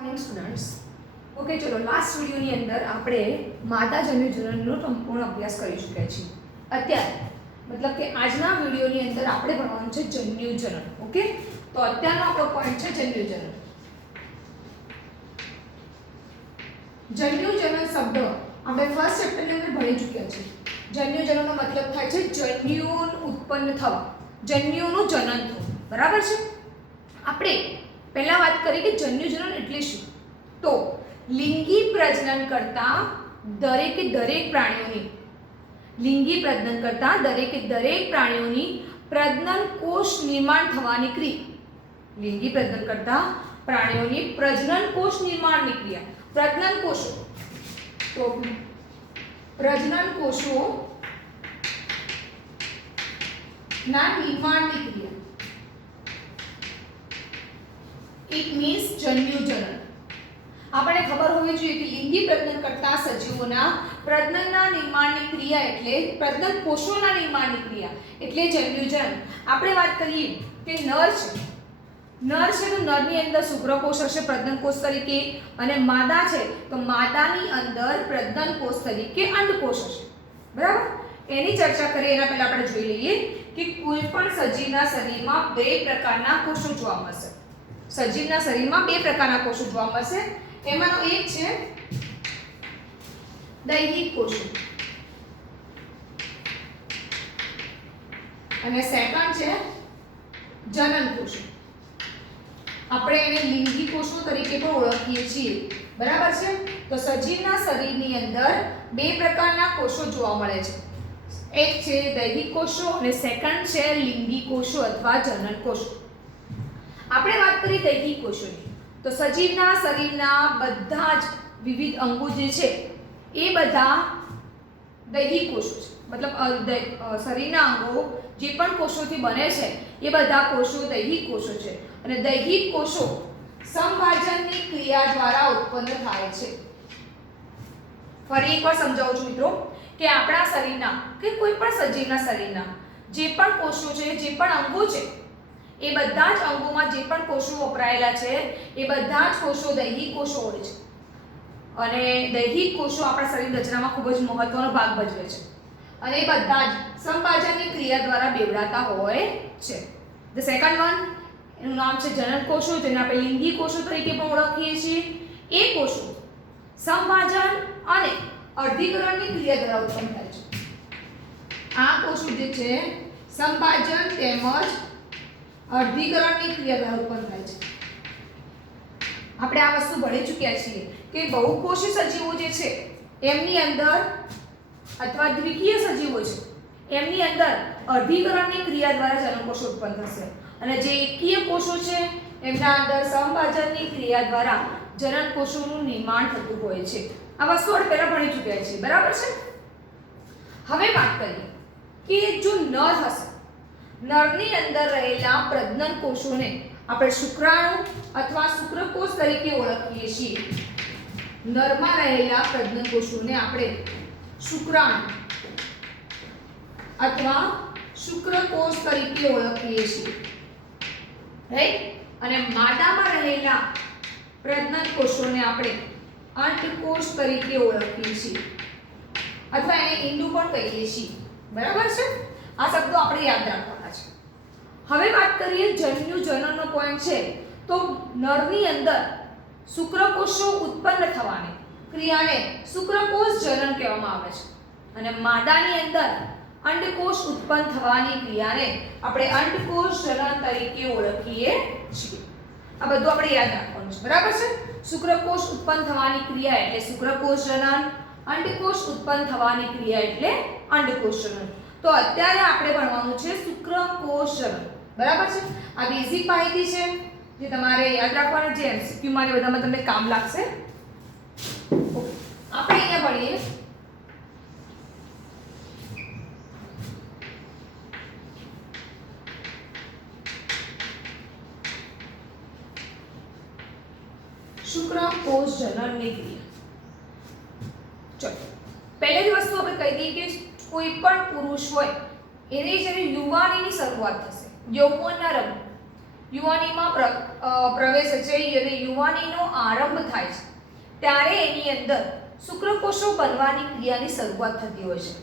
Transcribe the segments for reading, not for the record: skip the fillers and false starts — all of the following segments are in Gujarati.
Morning students. ઓકે, ચલો લાસ્ટ વિડીયોની અંદર આપણે માતા જન્યુજનનનો સંપૂર્ણ અભ્યાસ કરી ચૂક્યા છીએ. અત્યારે મતલબ કે આજના વિડીયોની અંદર આપણે ભણવાનું છે જન્યુજનન. ઓકે, તો અત્યારનો આપણો પોઈન્ટ છે જન્યુજનન. જન્યુજનન શબ્દ આપણે ફર્સ્ટ ચેપ્ટરની અંદર ભણી ચૂક્યા છીએ. જન્યુજનનનો મતલબ થાય છે જન્યુન ઉત્પન્ન થવા, જન્યુનું જનન થવું. બરાબર છે? આપણે પહેલા વાત કરી કે જન્યુજનન એટલે શું? તો લિંગી પ્રજનન કરતા દરેકે દરેક પ્રાણીઓની પ્રજનન કોષ નિર્માણ થવાની ક્રિયા. લિંગી પ્રજનન કરતા પ્રાણીઓની પ્રજનન કોષ નિર્માણની ક્રિયા. પ્રજનન કોષો, તો પ્રજનન કોષો ના નિર્માણની ક્રિયા. ઇટ મીન્સ જન્યુજનન. આપણને ખબર હોવી જોઈએ કે લિંગી પ્રજનન કરતા સજીવોના પ્રજનનના નિર્માણની ક્રિયા એટલે પ્રજનન કોષોના નિર્માણની ક્રિયા એટલે જન્યુજનન. આપણે વાત કરીએ કે નર છે તો નરની અંદર શુક્રકોષ હશે પ્રજનન કોષ તરીકે, અને માદા છે તો માદાની અંદર પ્રજનન કોષ તરીકે અંડકોષ હશે. બરાબર? એની ચર્ચા કરીએ એના પહેલા આપણે જોઈ લઈએ કે કોઈ પણ સજીવના શરીરમાં બે પ્રકારના કોષો જોવા મળશે. સજીવના શરીરમાં બે પ્રકારના કોષો જોવા મળશે. એમાંનો એક છે દૈહિક કોષો અને સેકન્ડ છે જનન કોષો. આપણે એને લિંગી કોષો તરીકે પણ ઓળખીએ છીએ. બરાબર છે? તો સજીવના શરીરની અંદર બે પ્રકારના કોષો જોવા મળે છે. એક છે દૈહિક કોષો અને સેકન્ડ છે લિંગી કોષો અથવા જનન કોષો. આપણે વાત કરીએ દૈહિક કોષોની, તો સજીવના શરીરના બધા જ વિવિધ અંગો જે છે એ બધા દૈહિક કોષો છે. મતલબ શરીરના અંગો જે પણ કોષોથી બને છે એ બધા કોષો દૈહિક કોષો છે. અને દૈહિક કોષો સંભાજનની ક્રિયા દ્વારા ઉત્પન્ન થાય છે. ફરી એકવાર સમજાવું છું મિત્રો કે આપણા શરીરના કે કોઈ પણ સજીવના શરીરના જે પણ કોષો છે, જે પણ અંગો છે, એ બધા જ અંગોમાં જે પણ કોષો વપરાયેલા છે એ બધા જ કોષો દૈહિક કોષો હોય છે. અને દૈહિક કોષો આપણા શરીર રચનામાં ખૂબ જ મહત્વનો ભાગ ભજવે છે. અને એ બધા જ સંભાજનની ક્રિયા દ્વારા બેવડાતા હોય છે. ધ સેકન્ડ વન, એનું નામ છે જનન કોષો, જેને આપણે લિંગી કોષો તરીકે પણ ઓળખીએ છીએ. એ કોષો સંભાજન અને અર્ધીકરણની ક્રિયા દ્વારા ઉત્પન્ન થાય છે. આ કોષો જે છે સંભાજન તેમજ અર્ધીકરણની ક્રિયા દ્વારા ઉત્પન્ન થાય છે. આપણે આ વસ્તુ ભણી ચૂક્યા છીએ કે બહુકોષી સજીવો જે છે એમની અંદર અથવા દ્વિકીય સજીવો છે એમની અંદર અર્ધીકરણની ક્રિયા દ્વારા જનનકોષો ઉત્પન્ન થશે, અને જે એકકીય કોષો છે એમના અંદર સંભાજનની ક્રિયા દ્વારા જનનકોષોનું નિર્માણ થતું હોય છે. આ વસ્તુ આપણે પહેલા ભણી ચૂક્યા છીએ. બરાબર છે? હવે વાત કરીએ કે જો નર હશે, નરની અંદર રહેલા પ્રજનન કોષોને આપણે શુક્રાણુ અથવા શુક્રકોષ તરીકે ઓળખીએ છીએ. નરમાં રહેલા પ્રજનન કોષોને આપણે શુક્રાણુ અથવા શુક્રકોષ તરીકે ઓળખીએ છીએ. રાઈટ? અને માદામાં રહેલા પ્રજનન કોષોને આપણે અંડકોષ તરીકે ઓળખીએ છીએ અથવા એને ઈંડુ પણ કહીએ છીએ. બરાબર છે? આ શબ્દો આપણે યાદ રાખવાના છે. હવે વાત કરીએ જન્યુજનનનો પોઈન્ટ છે તો નરની અંદર શુક્રકોષો ઉત્પન્ન થવાની ક્રિયાને શુક્રકોષ જનન કહેવામાં આવે છે, અને માદાની અંદર અંડકોષ ઉત્પન્ન થવાની ક્રિયાને આપણે અંડકોષ જનન તરીકે ઓળખીએ છીએ. આ બધું આપણે યાદ રાખવાનું છે. બરાબર છે? શુક્રકોષ ઉત્પન્ન થવાની ક્રિયા એટલે શુક્રકોષ જનન, અંડકોષ ઉત્પન્ન થવાની ક્રિયા એટલે અંડકોષ જનન. તો અત્યારે આપણે ભણવાનું છે શુક્રકોષ જનન. બરાબર છે? આ બેઝિક માહિતી છે જે તમારે યાદ રાખવાની, જે એમસીક્યુ માં બધામાં તમને કામ લાગશે. આપણે અહીંયા ભણીએ શુક્રકોષ જનનની ક્રિયા. ચલો, પહેલી વસ્તુ આપણે કહી દઈએ કે કોઈ પણ પુરુષ હોય એની જ્યારે યુવાનીની શરૂઆત થશે, યૌવનના રંગ યુવાનીમાં પ્રવેશે છે અને યુવાનીનો આરંભ થાય છે ત્યારે એની અંદર શુક્રકોષો બનવાની ક્રિયાની શરૂઆત થતી હોય છે.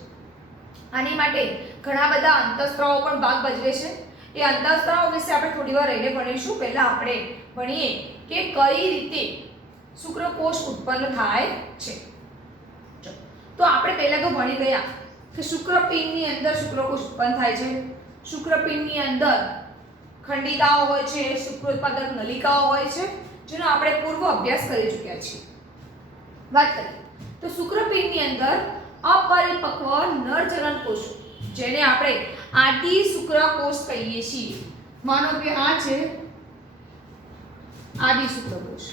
આની માટે ઘણા બધા અંતઃસ્ત્રાવો પણ ભાગ ભજવે છે. એ અંતઃસ્ત્રાવો વિશે આપણે થોડી વાર રહીને ભણીશું. પહેલા આપણે ભણીએ કે કઈ રીતે શુક્રકોષ ઉત્પન્ન થાય છે. તો આપણે પહેલા તો ભણી ગયા કે શુક્રપિંડની અંદર શુક્રકોષ ઉત્પન્ન થાય છે. શુક્રપિંડની અંદર ખંડિકાઓ હોય છે, શુક્રોત્પાદક નલિકાઓ હોય છે, જેનો આપણે પૂર્વ અભ્યાસ કરી ચૂક્યા છીએ. વાત કરીએ તો શુક્રપિંડની અંદર અપરિપક્વ નરજનન કોષો, જેને આપણે આદિ શુક્રકોષ કહીએ છીએ. માનો કે આ છે આદિ શુક્રકોષ.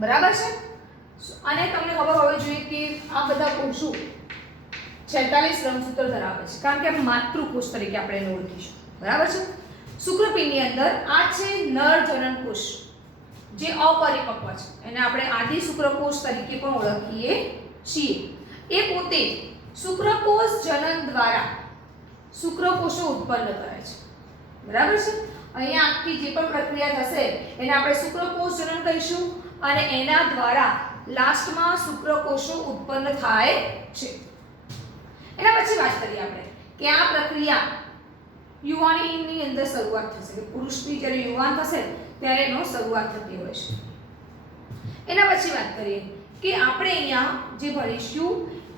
બરાબર છે. અને તમને ખબર હોવી જોઈએ કે આ બધા કોષો 46 રંગસૂત્ર ધરાવે છે, કારણ કે માતૃકોષ તરીકે આપણે એને ઓળખીશું. બરાબર છે. શુક્રપિંડની અંદર આ છે નરજનન કોષ, જે અપરિપક્વ છે. એને આપણે આદિ શુક્રકોષ તરીકે પણ ઓળખીએ છીએ. એ પોતે શુક્રકોષ જનન દ્વારા શુક્રકોષો ઉત્પન્ન કરે છે. બરાબર છે. અહીંયા આખી જે પણ પ્રક્રિયા થશે એને આપણે શુક્રકોષ જનન કહીશું અને એના દ્વારા લાસ્ટમાં શુક્રકોષો ઉત્પન્ન થાય છે. એના પછી વાત કરીએ આપણે કે આ પ્રક્રિયા યુવાનીની અંદર શરૂઆત થશે, કે પુરુષની જ્યારે યુવાન થશે ત્યારે એનો શરૂઆત થતી હોય છે. એના પછી વાત કરીએ કે આપણે અહીંયા જે ભણીશું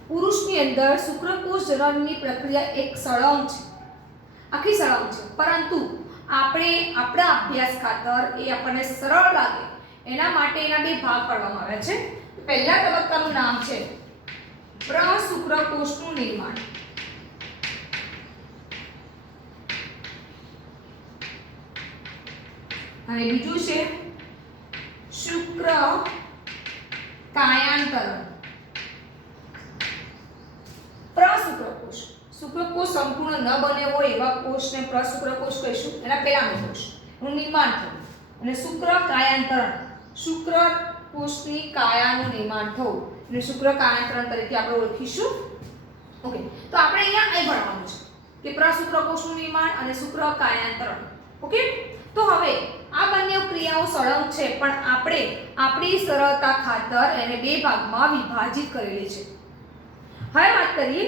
પુરુષની અંદર શુક્રકોષ જનનની પ્રક્રિયા એક સળંગ છે, આખી સળંગ છે. પરંતુ આપણે આપણા અભ્યાસ ખાતર એ આપણને સરળ લાગે એના માટે એના બે ભાગ પાડવામાં આવ્યા છે. પહેલા તબક્કાનું નામ છે પ્રશુક્રકોષનું નિર્માણ. અને બીજું છે શુક્ર કાયાંતરણ. પ્રશુક્રકોષ, શુક્રકોષ સંપૂર્ણ ન બને હોય એવા કોષને પ્રશુક્રકોષ કહીશું. એના પહેલાનો કોષ નું નિર્માણ થયું. અને શુક્ર કાયાંતરણ, શુક્રકોષની કાયાનું નિર્માણ થવું અને શુક્ર કાયાંતરણ તરીકે આપણે ઓળખીશું. ઓકે, તો આપણે અહીંયા અહીં ભણવાનું છે કે પ્રશુક્રકોષનું નિર્માણ અને શુક્ર કાયાંતરણ. ઓકે, તો હવે આ બંને ક્રિયાઓ સળંગ છે, પણ આપણે આપણી સરળતા ખાતર એને બે ભાગમાં વિભાજિત કરેલી છે. હવે વાત કરીએ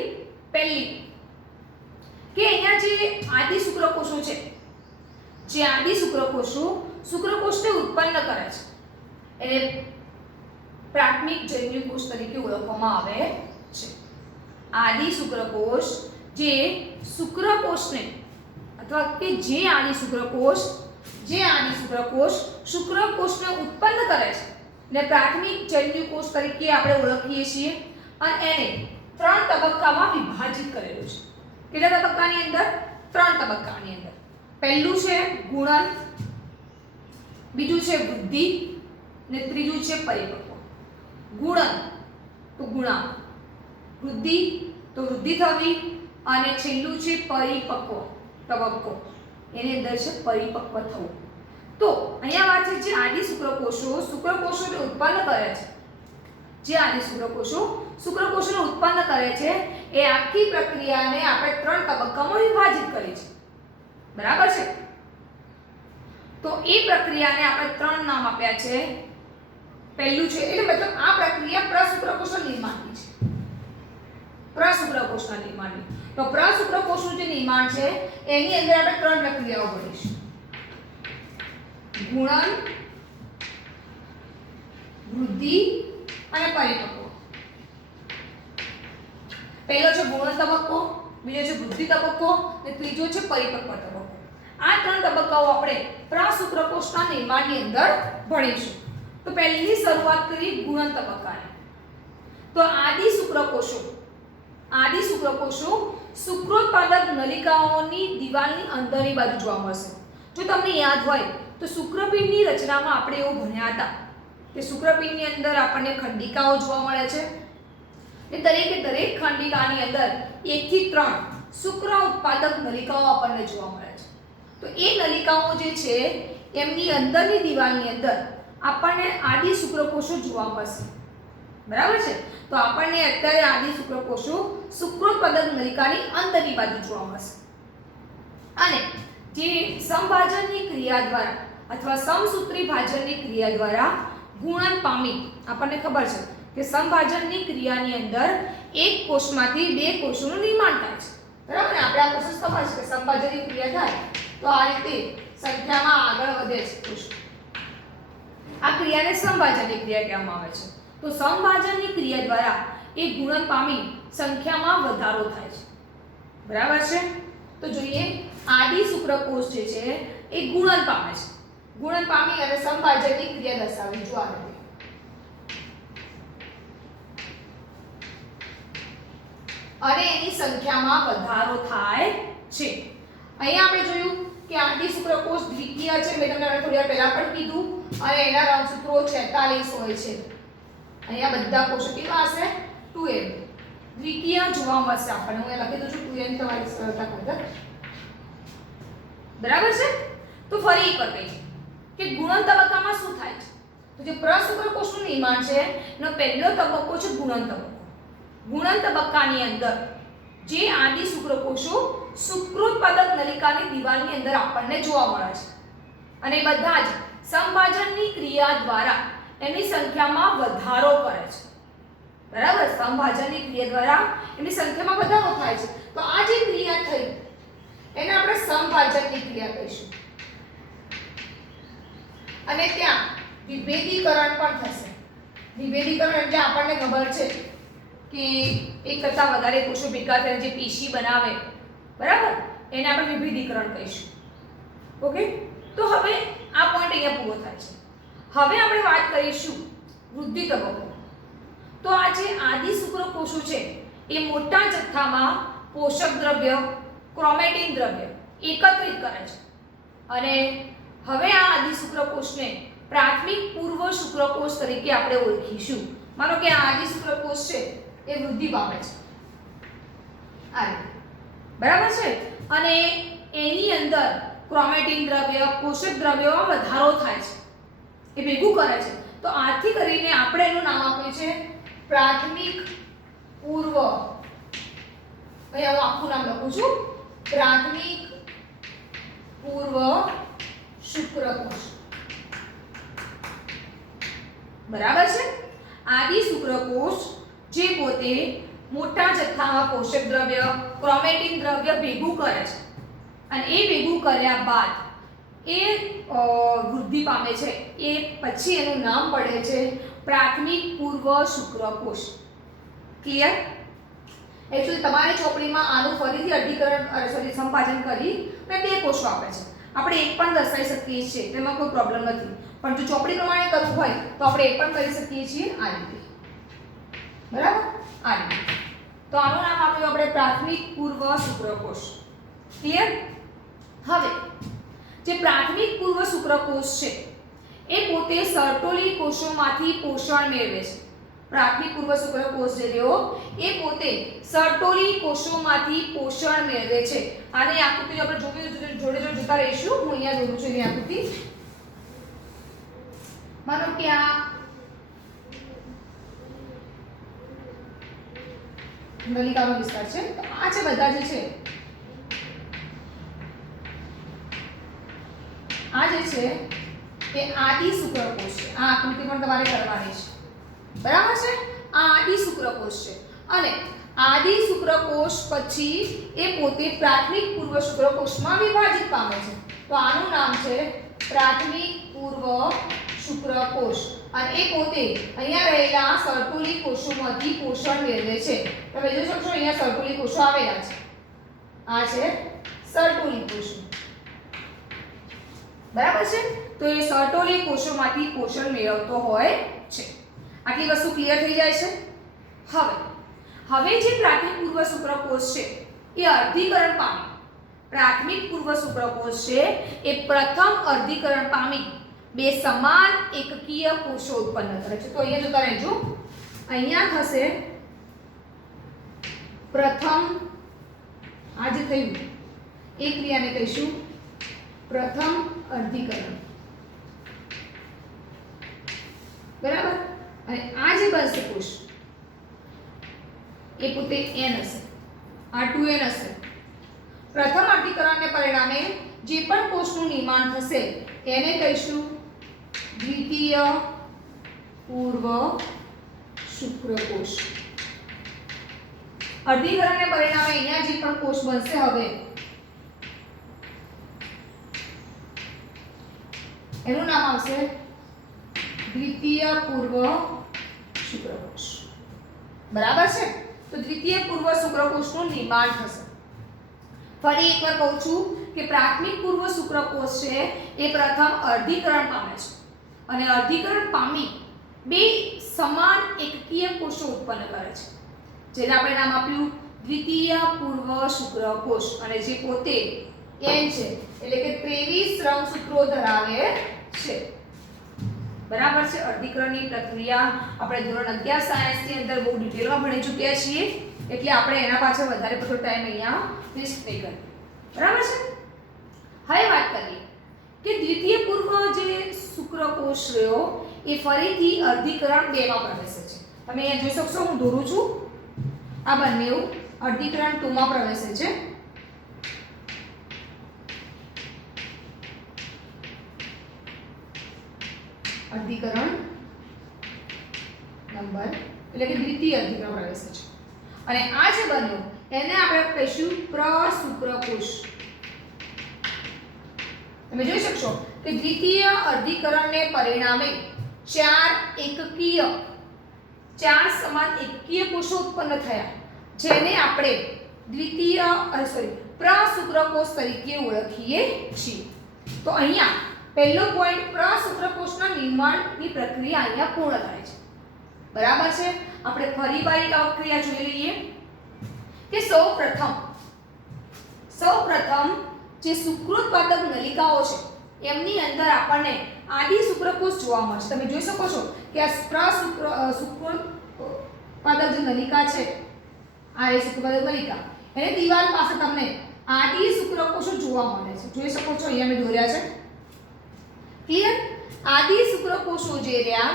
પહેલી કે અહીંયા જે આદિ શુક્રકોષો છે, જે આદિ શુક્રકોષો શુક્રકોષને ઉત્પન્ન કરે છે એને પ્રાથમિક જન્યુકોષ તરીકે ઓળખવામાં આવે છે. આદિ શુક્રકોષ જે શુક્રકોષને અથવા કે જે આદિ શુક્રકોષ શુક્રકોષને ઉત્પન્ન કરે છે ને પ્રાથમિક જન્યુકોષ તરીકે આપણે ઓળખીએ છીએ. અને એને 3 તબક્કામાં વિભાજિત કરેલું છે. કેટલા તબક્કાની અંદર? 3 તબક્કાની અંદર. પહેલું છે ગુણન, બીજું છે વૃદ્ધિ ને ત્રીજું છે પરિપક્વ. ગુણન તો ગુણાંક, વૃદ્ધિ તો વૃદ્ધિ થવી અને છેલ્લું છે પરિપક્વ તબક્કો, એની અંદર છે પરિપક્વ થવું. તો અહીંયા વાત છે જે આદિ શુક્રકોષોને ઉત્પન્ન કરે છે, જે આદિ શુક્રકોષોને ઉત્પન્ન કરે છે એ આખી પ્રક્રિયાને આપણે 3 તબક્કામાં વિભાજિત કરી છે. બરાબર છે. તો એ પ્રક્રિયાને આપણે 3 નામ આપ્યા છે. પહેલું છે એટલે મતલબ આ પ્રક્રિયા પ્રશુક્રકોષના નિર્માણની છે. પ્રશુક્રકોષના નિર્માણની. તો પ્રશુક્રકોષનું જે નિર્માણ છે એની અંદર આપણે 3 પ્રક્રિયાઓ ભણીશું: ગુણન, વૃદ્ધિ અને પરિપક્વ. પહેલો છે ગુણન તબક્કો, બીજો છે વૃદ્ધિ તબક્કો અને ત્રીજો છે પરિપક્વ તબક્કો. આ 3 તબક્કાઓ આપણે પ્રશુક્રકોષના નિર્માણની અંદર ભણીશું. તો પહેલી શરૂઆત કરી ગુણન તબક્કાની. તો આદિ શુક્રકોષો શુક્રોત્પાદક નલિકાઓની દિવાલની અંદરની બાજુ જોવા મળશે. જો તમને યાદ હોય તો શુક્રપિંડની રચનામાં આપણે એવું ભણ્યા હતા કે શુક્રપિંડની અંદર આપણને ખંડિકાઓ જોવા મળે છે. એ દરેક ખંડિકાની અંદર 1 થી 3 શુક્ર ઉત્પાદક નલિકાઓ આપણને જોવા મળે છે. તો એ નલિકાઓ જે છે એમની અંદરની દિવાલની અંદર આપણને આદિ શુક્રકોષો જોવા મળશે. બરાબર છે? તો આપણને અત્યારે આદિ શુક્રકોષો શુક્રોત્પાદક નલિકાની અંદરની બાજુ જોવા મળશે. અને જે સમભાજનની ક્રિયા દ્વારા અથવા સમસૂત્રી ભાજનની ક્રિયા દ્વારા ગુણન પામી, આપણને ખબર છે કે સમભાજનની ક્રિયાની અંદર એક કોષમાંથી બે કોષોનું નિર્માણ થાય છે. બરાબર ને? આપણે આ પ્રોસેસ ખબર છે કે સમભાજનની ક્રિયા થાય તો આ રીતે સંખ્યામાં આગળ વધે છે કોષ. આ ક્રિયાને સમભાજનની ક્રિયા કહેવામાં આવે છે. તો સમભાજનની ક્રિયા દ્વારા એ ગુણન પામી સંખ્યામાં વધારો થાય છે. બરાબર છે? તો જોઈએ આદિ શુક્રકોષ જે છે એ ગુણન પામે છે. ગુણન પામી અને સમભાજનની ક્રિયા દર્શાવી જો આ રીતે. અને એની સંખ્યામાં વધારો થાય છે. અહીંયા આપણે જોયું કે આદિ શુક્રકોષ દ્વિકીય છે. મેં તમને થોડી વાર પહેલા પણ કીધું. અને એના રંગસૂત્રો 46 હોય છે. અહીંયા બધા કોષો કેવા હશે? 2n. દ્વિકીય જોવા મળશે આપણને. હું લખી દઉં છું 2n તમારી સરળતા ખાતર. બરાબર છે? તો ફરી એકવાર કહીએ કે ગુણન તબક્કામાં શું થાય છે? તો જે પ્રશુક્રકોષનું નિર્માણ છે એનો પહેલો તબક્કો છે ગુણન તબક્કો. ગુણન તબક્કાની અંદર જે આદિ શુક્રકોષો શુક્રોત્પાદક નલિકાની દિવાલની અંદર આપણને જોવા મળે છે. અને બધા જ સમભાજનની ક્રિયા દ્વારા એની સંખ્યામાં વધારો કરે છે. બરાબર? સમભાજનની ક્રિયા દ્વારા એની સંખ્યામાં વધારો થાય છે. તો આ જે ક્રિયા થઈ એને આપણે સમભાજનની ક્રિયા કહીશું. અને ત્યાં વિભેદીકરણ પણ થશે. વિભેદીકરણ એટલે આપણને ખબર છે કે એક કરતાં વધારે કોષો ભેગા થઈને જે પેશી બનાવે, બરાબર, એને આપણે વિભેદીકરણ કહીશું. ઓકે? તો હવે આ પોઈન્ટ અહીંયા પૂરો થાય છે. હવે આપણે વાત કરીશું વૃદ્ધિ તબક્કો. તો આ જે આદિ શુક્રકોષો છે એ મોટા જથ્થામાં પોષક દ્રવ્ય, ક્રોમેટિન દ્રવ્ય એકત્રિત કરે છે. અને હવે આ આદિ શુક્રકોષને પ્રાથમિક પૂર્વ શુક્રકોષ તરીકે આપણે ઓળખીશું. માનો કે આ આદિ શુક્રકોષ છે એ વૃદ્ધિ પામે છે. આ રીતે. બરાબર છે? અને એની અંદર ક્રોમેટિન દ્રવ્ય, પોષક દ્રવ્યોમાં વધારો થાય છે. એ ભેગું કરે છે. તો આથી કરીને આપણે એનું નામ આપ્યું છે પ્રાથમિક પૂર્વ. અહીંયા હું આખું નામ લખું છું. પ્રાથમિક પૂર્વ શુક્રકોષ. બરાબર છે? આદિ શુક્રકોષ જે પોતે મોટા જથ્થામાં પોષક દ્રવ્ય, ક્રોમેટિન દ્રવ્ય ભેગું કરે છે. અને એ ભેગું કર્યા બાદ એ વૃદ્ધિ પામે છે. એ પછી એનું નામ પડે છે પ્રાથમિક પૂર્વ શુક્રકોષ. ક્લિયર? એકચ્યુઅલી તમારી ચોપડીમાં આનું ફરીથી અર્ધીકરણ સંપાદન કરી અને બે કોષો આપે છે. આપણે એક પણ દર્શાવી શકીએ છીએ, તેમાં કોઈ પ્રોબ્લેમ નથી. પણ જો ચોપડી પ્રમાણે કરવું હોય તો આપણે એક પણ કરી શકીએ છીએ આ રીતે. બરાબર? આ રીતે. તો આનું નામ આપ્યું આપણે પ્રાથમિક પૂર્વ શુક્રકોષ. ક્લિયર? હવે જે પ્રાથમિક પૂર્વ શુક્રકોષ છે એ પોતે સર્ટોલી કોષોમાંથી પોષણ મેળવે છે. પ્રાથમિક પૂર્વ શુક્રકોષ જે રહ્યો એ પોતે સર્ટોલી કોષોમાંથી પોષણ મેળવે છે. આની આકૃતિ આપણે જોડે જોડે જોતા રહીશું. હું અહીંયા દોરું છું એની આકૃતિ. માનો કે આ નલિકાનો વિસ્તાર છે. તો આ છે બધા જે છે આ જે છે એ આદિ શુક્રકોષ છે. આ આકૃતિ પણ તમારે કરવાની છે. બરાબર છે? આ આદિ શુક્રકોષ છે. અને આદિ શુક્રકોષ પછી એ પોતે પ્રાથમિક પૂર્વ શુક્રકોષમાં વિભાજિત પામે છે. તો આનું નામ છે પ્રાથમિક પૂર્વ શુક્રકોષ. અને એ પોતે અહીંયા રહેલા સર્ટોલી કોષોમાંથી પોષણ મેળવે છે. તમે જોઈ શકશો અહીંયા સર્ટોલી કોષો આવેલા છે. આ છે સર્ટોલી કોષો. બરાબર છે? તો એ સર્ટોલી કોષોમાંથી પોષણ મેળવતો હોય છે. આટલી વસ્તુ ક્લિયર થઈ જાય છે? હવે જે પ્રાથમિક પૂર્વ શુક્રકોષ છે એ અર્ધીકરણ પામી. પ્રાથમિક પૂર્વ શુક્રકોષ છે એ પ્રથમ અર્ધીકરણ પામી બે સમાન એકકીય કોષો ઉત્પન્ન કરે છે. તો અહીંયા જોતા રહેજો. અહીંયા થશે પ્રથમ, આ જે થયું એ ક્રિયાને કહીશું પ્રથમ અર્ધીકરણ. બરાબર? અને આ જે બનશે કોષ એ પોતે n હશે, આ 2n હશે. પ્રથમ અર્ધીકરણને પરિણામે જે પણ કોષનું નિર્માણ થશે એને કહીશું દ્વિતીય પૂર્વ શુક્રકોષ. અર્ધીકરણને પરિણામે અહીંયા જે પણ કોષ બનશે હવે એનું નામ આવશે દ્વિતીય પૂર્વ શુક્રકોષ. બરાબર છે? તો દ્વિતીય પૂર્વ શુક્રકોષનું નિર્માણ થશે. ફરી એકવાર કહું છું કે પ્રાથમિક પૂર્વ શુક્રકોષ છે એ પ્રથમ અર્ધીકરણ પામે છે અને અર્ધીકરણ પામી બે સમાન એકકીય કોષો ઉત્પન્ન કરે છે જેને આપણે નામ આપ્યું દ્વિતીય પૂર્વ શુક્રકોષ અને જે પોતે n છે એટલે કે 23 રંગસૂત્રો ધરાવે છે. બરાબર છે? અર્ધીકરણની પ્રક્રિયા આપણે ધોરણ 11 સાયન્સ ની અંદર બહુ ડિટેલમાં ભણી ચૂક્યા છીએ એટલે આપણે એના પાછળ વધારે પડતો ટાઈમ અહીંયા વેસ્ટ નહીં કરીએ. બરાબર છે? હવે વાત કરીએ કે દ્વિતીય પૂર્વ જે શુક્રકોષ રહ્યો એ ફરીથી અર્ધીકરણ 2 માં પ્રવેશે છે. તમે અહીંયા જોઈ શકશો હું દોરું છું. આ બંને અર્ધીકરણ 2 માં પ્રવેશે છે. અર્ધીકરણ નંબર એટલે કે દ્વિતીય અર્ધીકરણ પ્રવેશે છે અને આ જે બન્યું એને આપણે કહીશું પ્રશુક્રકોષ. તમે જોઈ શકશો કે દ્વિતીય અર્ધીકરણને પરિણામે ચાર સમાન એકકીય કોષો ઉત્પન્ન થયા જેને આપણે પ્રશુક્રકોષ તરીકે ઓળખીએ છીએ. તો અહીંયા પહેલો પોઈન્ટ પ્રશુક્રકોષના નિર્માણની પ્રક્રિયા અહીંયા પૂર્ણ થાય છે. બરાબર છે? આપણે ફરીવાર એક પ્રક્રિયા જોઈ લઈએ કે સૌપ્રથમ જે શુક્રોત્પાદક નલિકાઓ છે એમની અંદર આપણને આદિ શુક્રકોષ જોવા મળશે. તમે જોઈ શકો છો કે આ શુક્રોત્પાદક જે નલિકા છે આ એ શુક્રોત્પાદક નલિકા એને દિવાલ પાસે તમને આદિ શુક્રકોષો જોવા મળે છે. જોઈ શકો છો અહીંયા મેં દોર્યા છે. ક્લિયર? આદિ શુક્રકોષો જે રહ્યા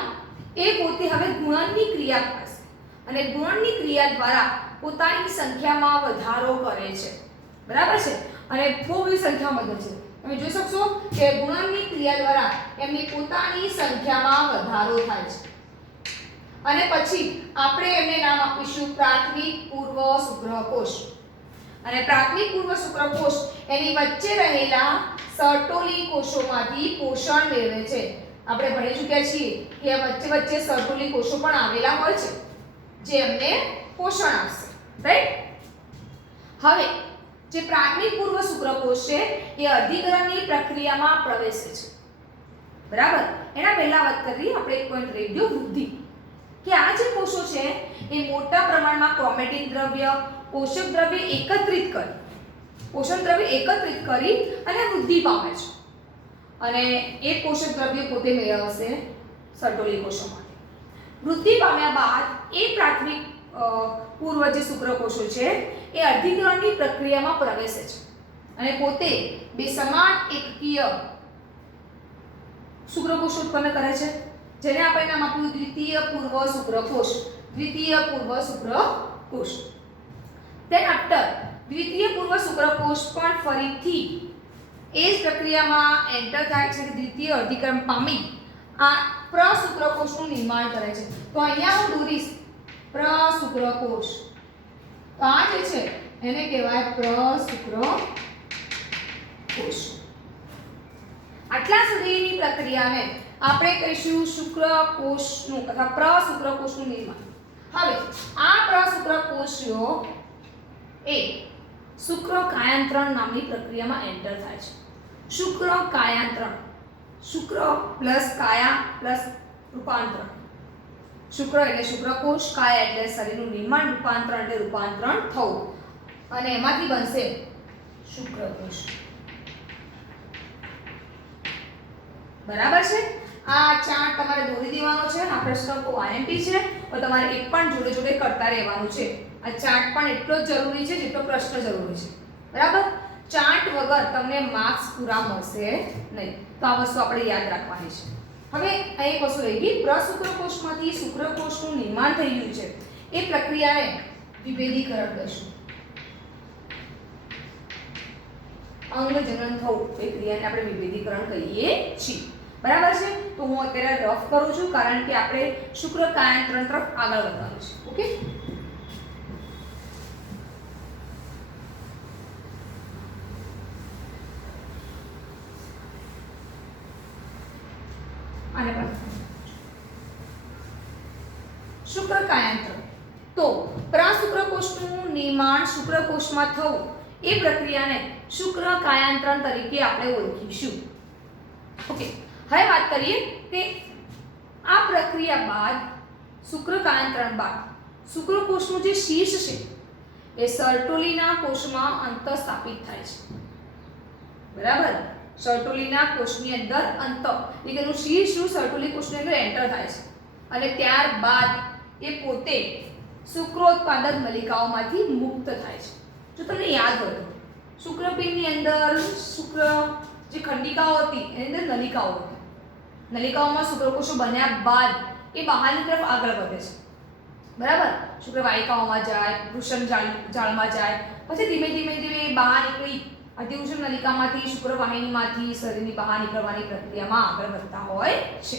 એ પોતે હવે ગુણનની ક્રિયા કરશે અને ગુણનની ક્રિયા દ્વારા પોતાની સંખ્યામાં વધારો કરે છે. બરાબર છે? અને બહુ બધી સંખ્યામાં વધે છે. તમે જોઈ શકશો કે ગુણનની ક્રિયા દ્વારા એમની પોતાની સંખ્યામાં વધારો થાય છે અને પછી આપણે એમને નામ આપીશું પ્રાથમિક પૂર્વ શુક્રકોષ. અને પ્રાથમિક પૂર્વ શુક્રકોષ એની વચ્ચે રહેલા સર્ટોલી કોષોમાંથી પોષણ મેળવે છે. આપણે ભણી ચૂક્યા છીએ કે વચ્ચે વચ્ચે સર્ટોલી કોષો પણ આવેલા હોય છે જે એમને પોષણ આપશે. રાઈટ? હવે જે પ્રાથમિક પૂર્વ શુક્રકોષ છે એ અર્ધીકરણની પ્રક્રિયામાં પ્રવેશે છે. બરાબર? એના પહેલા વાત કરીએ આપણે એક પોઈન્ટ રહી ગયો વૃદ્ધિ. કે આ જે કોષો છે એ મોટા પ્રમાણમાં ક્રોમેટિન દ્રવ્ય પોષક દ્રવ્ય એકત્રિત કરી અને વૃદ્ધિ પામે છે અને એ પોષક દ્રવ્ય પોતે મેળવશે સર્ટોલી કોષોમાંથી. વૃદ્ધિ પામ્યા બાદ એ પ્રાથમિક પૂર્વ જે શુક્રકોષો છે એ અર્ધીકરણની પ્રક્રિયામાં પ્રવેશે છે અને પોતે બે સમાન એકકીય શુક્રકોષો ઉત્પન્ન કરે છે જેને આપણે નામ આપ્યું દ્વિતીય પૂર્વ શુક્રકોષ. Then after દ્વિતીય પૂર્વ શુક્રકોષ પણ ફરીથી એ જ પ્રક્રિયામાં એન્ટર થાય છે કે દ્વિતીય અર્ધીકરણ પામી આ પ્રશુક્રકોષનું નિર્માણ કરે છે. તો અહીંયા હું દોરીશ પ્રશુક્રકોષ. તો આ જે છે એને કહેવાય પ્રશુક્રકોષ. આટલા સુધીની પ્રક્રિયાને આપણે કહીશું શુક્રકોષનું અથવા પ્રશુક્રકોષનું નિર્માણ. હવે આ પ્રશુક્રકોષો એ શુક્રકાયાંતરણ નામની પ્રક્રિયામાં એન્ટર થાય છે. શુક્રકાયાંતરણ, શુક્ર પ્લસ કાયા પ્લસ રૂપાંતરણ. શુક્ર એટલે શુક્રકોષ, કાયા એટલે શરીરનું નિર્માણ, રૂપાંતરણ એટલે રૂપાંતરણ થવું અને એમાંથી બનશે શુક્રકોષ. બરાબર છે? આ ચાર્ટ તમારે દોરી દેવાનો છે. આ પ્રશ્ન તો આઈએમપી છે તો તમારે એક પણ જોડે જોડે કરતા રહેવાનું છે. આ ચાર્ટ પણ એટલો જ જરૂરી છે જેટલો પ્રશ્ન જરૂરી છે. બરાબર? ચાર્ટ વગર તમને માર્ક્સ પૂરા મળશે નહીં. તો આ વસ્તુ આપણે યાદ રાખવાની છે. હવે આ એક વસ્તુ રહી ગઈ, પ્રશુક્રકોષમાંથી શુક્રકોષનું નિર્માણ થઈ ગયું છે એ પ્રક્રિયાને વિભેદીકરણ કહીશું. અંગજનન થવું એ ક્રિયાને આપણે વિભેદીકરણ કહીએ છીએ. બરાબર છે? તો હું અત્યારે રફ કરું છું કારણ કે આપણે શુક્ર કાયાંતરણ તરફ આગળ વધવાનું છે. ઓકે, આને પણ શુક્ર કાયાંતરણ. તો પ્રાશુક્રકોષનું નિર્માણ શુક્રકોષમાં થવું એ પ્રક્રિયાને શુક્ર કાયાંતરણ તરીકે આપણે ઓળખીશું. ઓકે, હવે વાત કરીએ કે આ પ્રક્રિયા બાદ શુક્ર કાયાંતરણ બાદ શુક્રકોષનું જે શીર્ષ છે એ સર્ટોલીના કોષમાં અંતઃસ્થાપિત થાય છે. બરાબર? સર્ટોલીના કોષની અંદર એટલે કે એનું શીર્ષ સર્ટોલી કોષની અંદર એન્ટર થાય છે અને ત્યારબાદ એ પોતે શુક્રોત્પાદક નલિકાઓમાંથી મુક્ત થાય છે. જો તમને યાદ હોય તો શુક્રપિંડની અંદર શુક્ર જે ખંડિકાઓ હતી એની અંદર નલિકાઓ હતી. નલિકાઓમાં શુક્રકોષો બન્યા બાદ એ બહારની તરફ આગળ વધે છે. બરાબર? શુક્રવાહિકાઓમાં જાય, વૃષણ જાળમાં જાય, પછી ધીમે ધીમે બહાર નીકળી અધિવૃષણ નલિકામાંથી શુક્રવાહિનીમાંથી શરીરની બહાર નીકળવાની પ્રક્રિયામાં આગળ વધતા હોય છે.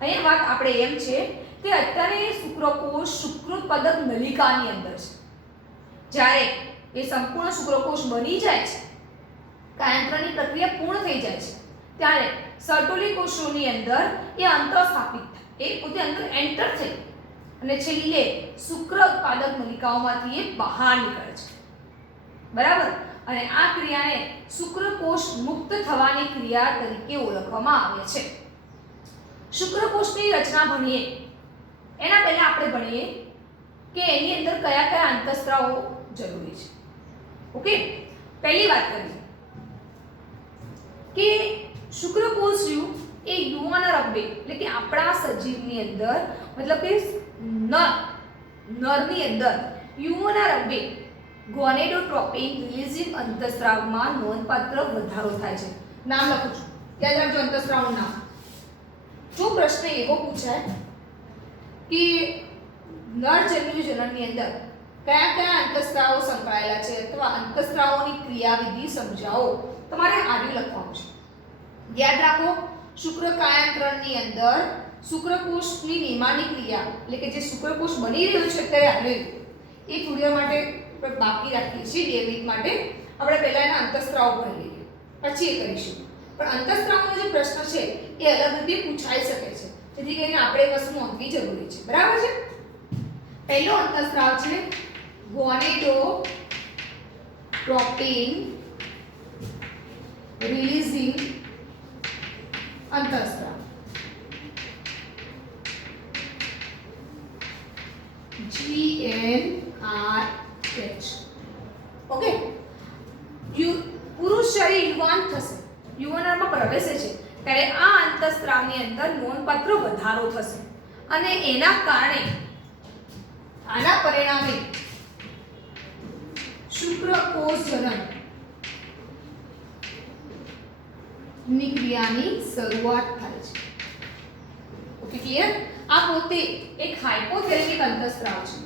અહીંયા વાત આપણે એમ છે કે અત્યારે શુક્રકોષ શુક્રોત્પાદક નલિકાની અંદર છે. જ્યારે એ સંપૂર્ણ શુક્રકોષ બની જાય છે, કાયાંતરણની પ્રક્રિયા પૂર્ણ થઈ જાય છે, ત્યારે સર્ટોલી કોષોની અંદર એ અંતઃસ્થાપિત થાય, એ પોતે અંદર એન્ટર થઈ અને છેલ્લે શુક્ર ઉત્પાદક નલિકાઓમાંથી એ બહાર નીકળે છે. બરાબર? અને આ ક્રિયાને શુક્રકોષ મુક્ત થવાની ક્રિયા તરીકે ઓળખવામાં આવે છે. શુક્રકોષની રચના ભણીએ એના પહેલા આપણે ભણીએ કે એની અંદર કયા કયા અંતઃસ્ત્રાવો જરૂરી છે. ઓકે, પહેલી વાત કરીએ કે શુક્રકોષ એ યુવાન રબ્બે એટલે કે આપણા સજીવની અંદર મતલબ કે નરની અંદર યુવાન રબ્બે ગોનેડોટ્રોપિન રિલીઝિંગ અંતઃસ્ત્રાવમાં નોંધપાત્ર વધારો થાય છે. નામ લખું છું, યાદ રાખજો અંતઃસ્ત્રાવનું નામ. જો પ્રશ્ન એવો પૂછાય કે નરજન્યુ જનનની અંદર કયા કયા અંતઃસ્ત્રાવો સંકળાયેલા છે અથવા અંતઃસ્ત્રાવોની ક્રિયાવિધિ સમજાવો, તમારે આર્યું લખવાનું છે. યાદ રાખો, શુક્ર કાયાંતરણની અંદર શુક્રકોષની નિર્માણની ક્રિયા એટલે કે જે શુક્રકોષ બની રહ્યો છે અત્યારે એ થોડી માટે બાકી રાખીએ છીએ 2 મિનિટ માટે. આપણે પહેલા એના અંતઃસ્ત્રાવો ભણી લઈએ, પછી એ કરીશું. પણ અંતઃસ્ત્રાવનો જે પ્રશ્ન છે એ અલગ રીતે પૂછાઈ શકે છે, જેથી કરીને આપણે એ વસ્તુ નોંધવી જરૂરી છે. બરાબર છે? પહેલો અંતઃસ્ત્રાવ છે ગોનેડોટ્રોપિન રિલીઝિંગ અંતઃસ્ત્રાવ. GnRH. ઓકે, પુરુષ શરીર યુવાન થશે, યુવાનમાં પ્રવેશે છે ત્યારે આ અંતઃસ્ત્રાવની અંદર નોંધપાત્ર વધારો થશે અને એના કારણે આના પરિણામે શુક્રકોષ જનન ની ક્રિયાની શરૂઆત થાય છે. Okay, clear? આ પોતે એક હાઇપોથેલેમિક અંતઃસ્ત્રાવ છે.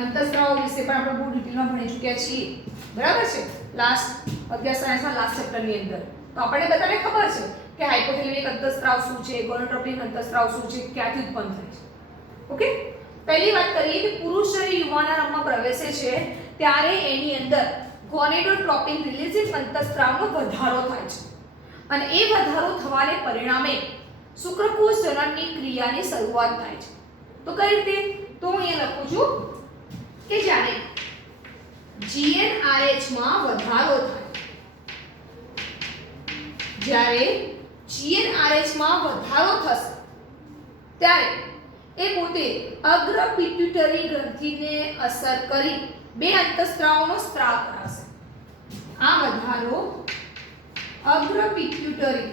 અંતઃસ્ત્રાવો વિશે પણ આપણે બહુ ડિટેલમાં ભણી ચૂક્યા છીએ. બરાબર છે? લાસ્ટ અગિયાર સાયન્સના લાસ્ટ ચેપ્ટરની અંદર તો આપણને બધાને ખબર છે કે હાઇપોથેલેમિક અંતઃસ્ત્રાવ શું છે, ગોનેડોટ્રોપિન અંતઃસ્ત્રાવ શું છે, ક્યાંથી ઉત્પન્ન થાય છે. ઓકે, પહેલી વાત કરીએ કે પુરુષ શરીર યુવાનારંભમાં પ્રવેશે છે ત્યારે એની અંદર ગોનેડોટ્રોપિન રિલીઝિંગ અંતઃસ્ત્રાવનો વધારો થાય છે અને એ વધારો થવાને પરિણામે શુક્રકોષ જનનની ક્રિયાની શરૂઆત થાય છે. તો કઈ રીતે? તો હું અહીંયા લખું છું કે જ્યારે GnRH માં વધારો થાય, જ્યારે GnRH માં વધારો થશે ત્યારે એ પોતે અગ્ર પિટ્યુટરી ગ્રંથિને અસર કરી 2 અંતઃસ્ત્રાવોનો સ્ત્રાવ કરાવશે. આ વધારો અગ્ર પિટ્યુટરી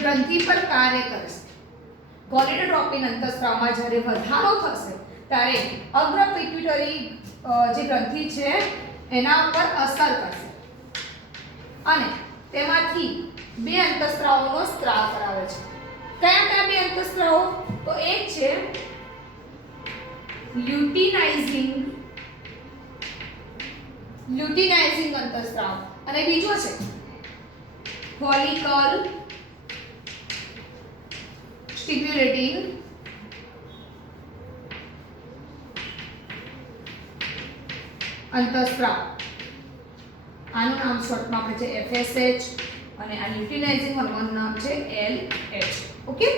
ગ્રંથિ પર કાર્ય કરશે. ગોનેડોટ્રોપિન અંતઃસ્ત્રાવમાં જ્યારે વધારો થશે ત્યારે અગ્ર પિટ્યુટરી જે ગ્રંથિ છે એના ઉપર અસર કરશે અને તેમાંથી બે અંતઃસ્ત્રાવોનો સ્ત્રાવ કરાવે છે. કયા કયા બે અંતઃસ્ત્રાવો? તો એક છે લ્યુટિનાઇઝિંગ અંતઃસ્ત્રાવ અને બીજો છે ફોલિકલ સ્ટિમ્યુલેટિંગ અંતઃસ્ત્રાવ. આનું નામ શોર્ટમાં આપણે છે FSH અને આ લ્યુટિનાઇઝિંગ હોર્મોનનું નામ છે LH. ઓકે,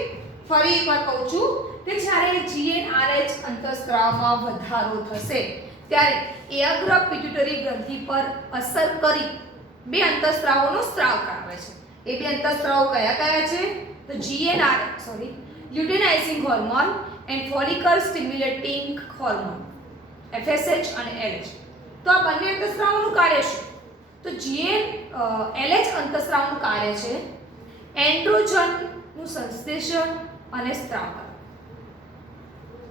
ફરી એકવાર કહું છું કે જ્યારે GnRH અંતઃસ્ત્રાવમાં વધારો થશે ત્યારે એ અગ્ર પિટ્યુટરી ગ્રંથિ પર અસર કરી બે અંતઃસ્ત્રાવોનો સ્ત્રાવ કરાવે છે. એ બે અંતઃસ્ત્રાવો કયા કયા છે? તો luteinising hormone and follicle stimulating hormone FSH અને LH. તો આ બંને અંતઃસ્ત્રાવોનું કાર્ય શું? તો LH અંતઃસ્ત્રાવનું કાર્ય છે એન્ડ્રોજનનું સંશ્લેષણ અને સ્ત્રાવ કરવું.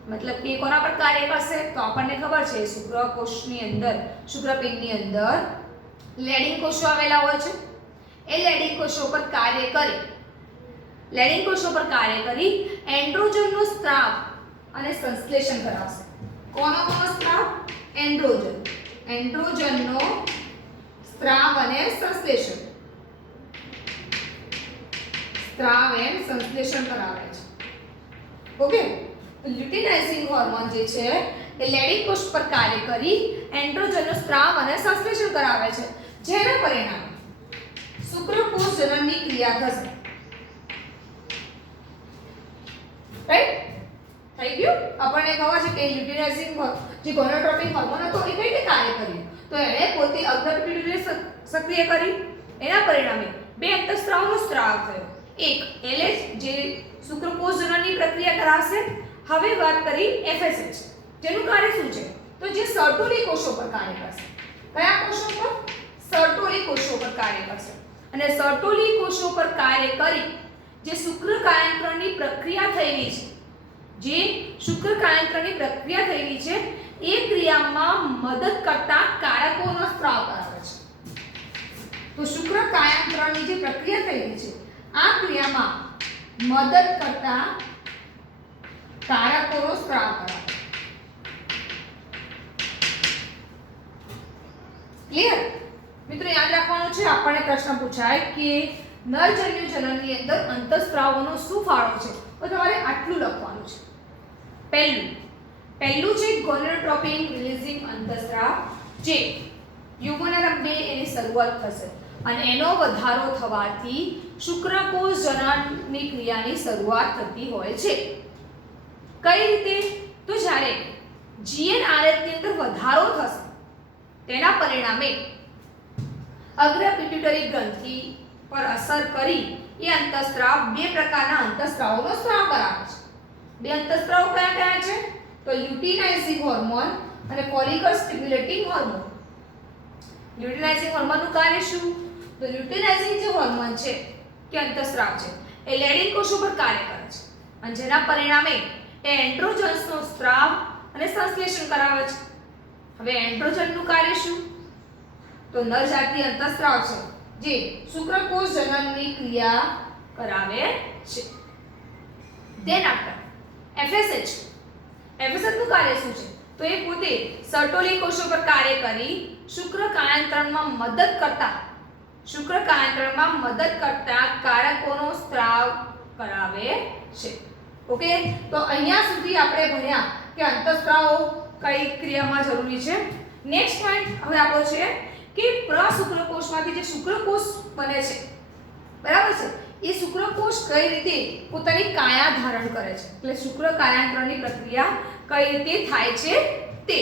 મતલબ કે કોના પર કાર્ય કરશે? તો આપણને ખબર છે શુક્રકોષની અંદર, શુક્રપિંડની અંદર લેડિંગ કોષો આવેલા હોય છે. એ લેડિંગ કોષો પર કાર્ય કરી એન્ડ્રોજનનો સ્ત્રાવ અને સંશ્લેષણ કરાવશે. કોનો સ્ત્રાવ? એન્ડ્રોજનનો સ્ત્રાવ અને સંશ્લેષણ કરાવે છે. ઓકે, લ્યુટિનાઇઝિંગ હોર્મોન જે છે એ લેડિંગ કોષ પર કાર્ય કરી એન્ડ્રોજનનો સ્ત્રાવ અને સંશ્લેષણ કરાવે છે, જેના પરિણામે શુક્રકોષ જનનની ક્રિયા થશે. રાઈટ? થઈ ગયું? આપણને ખબર છે કે લ્યુટિનાઇઝિંગ જે ગોનાડોટ્રોપિન હોર્મોન હતો એ કઈ રીતે કાર્ય કર્યું? તો એણે પોતે અગ્ર પિટ્યુટરી સક્રિય કરી, એના પરિણામે બે અંતઃસ્ત્રાવોનો સ્ત્રાવ થયો. એક LH જે શુક્રકોષ જનનની પ્રક્રિયા કરાવશે. હવે વાત કરી FSH, જેનું કાર્ય શું છે? તો જે સર્ટોલી કોષો પર કાર્ય કરશે. કયા કોષો પર? સર્ટોલી કોષો પર કાર્ય કરશે. અને સર્ટોલી કોષો પર કાર્ય કરી જે શુક્રકાયંત્રણની પ્રક્રિયા થયેલી છે, એ ક્રિયામાં મદદ કરતા કારકોનો સ્ત્રાવ કરાવે છે. તો શુક્રકાયંત્રણની જે પ્રક્રિયા થયેલી છે, આ ક્રિયામાં મદદ કરતા કારકોનો સ્ત્રાવ કરાવે. ક્લિયર? મિત્રો યાદ રાખવાનું છે, આપણને પ્રશ્ન પૂછાય કે નરજન્યુ જનનની અંદર અંતઃસ્ત્રાવોનો શું ફાળો છે? તો તમારે આટલું લખવાનું છે. પહેલું છે ગોનાડોટ્રોપિન રિલીઝિંગ અંતઃસ્ત્રાવ, જે યુગોનરમ 2 એની શરૂઆત થશે અને એનો વધારો થવાથી શુક્રકોષ જનનની ક્રિયાની શરૂઆત થતી હોય છે. કઈ રીતે? તો જ્યારે GnRH ની અંદર વધારો થશે તેના પરિણામે અગ્ર પિટ્યુટરી ગ્રંથિ પર અસર કરી એ અંતઃસ્ત્રાવ બે પ્રકારના અંતઃસ્ત્રાવોનો સ્ત્રાવ કરાવે છે. બે અંતઃસ્ત્રાવો કયા કયા છે? તો લ્યુટિનાઇઝિંગ હોર્મોન અને ફોલિકલ સ્ટિમ્યુલેટિંગ હોર્મોન. લ્યુટિનાઇઝિંગ હોર્મોનનું કાર્ય શું? તો લ્યુટિનાઇઝિંગ જે હોર્મોન છે કે અંતઃસ્ત્રાવ છે એ લેડિંગ કોષો પર કાર્ય કરે છે અને જેના પરિણામે એ એન્ડ્રોજન્સનો સ્ત્રાવ અને સંશ્લેષણ કરાવે છે. હવે એન્ડ્રોજનનું કાર્ય શું? તો નરજાતીય અંતઃસ્ત્રાવ છે જે શુક્રકોષ જનનની ક્રિયા કરાવે છે. Than after FSH. FSH નું કાર્ય શું છે? તો એ પોતે સર્ટોલી કોષો પર કાર્ય કરી શુક્રકાયંત્રણમાં મદદ કરતા કારકોનો સ્ત્રાવ કરાવે છે. ઓકે, તો અહીંયા સુધી આપણે ભણ્યા કે અંતઃસ્ત્રાવો કઈ ક્રિયામાં જરૂરી છે. નેક્સ્ટ પોઈન્ટ હવે આપણો છે કે પ્રશુક્રકોષમાંથી જે શુક્રકોષ બને છે, બરાબર છે, એ શુક્રકોષ કઈ રીતે પોતાની કાયા ધારણ કરે છે, એટલે શુક્રકાયાંત્રણની પ્રક્રિયા કઈ રીતે થાય છે તે.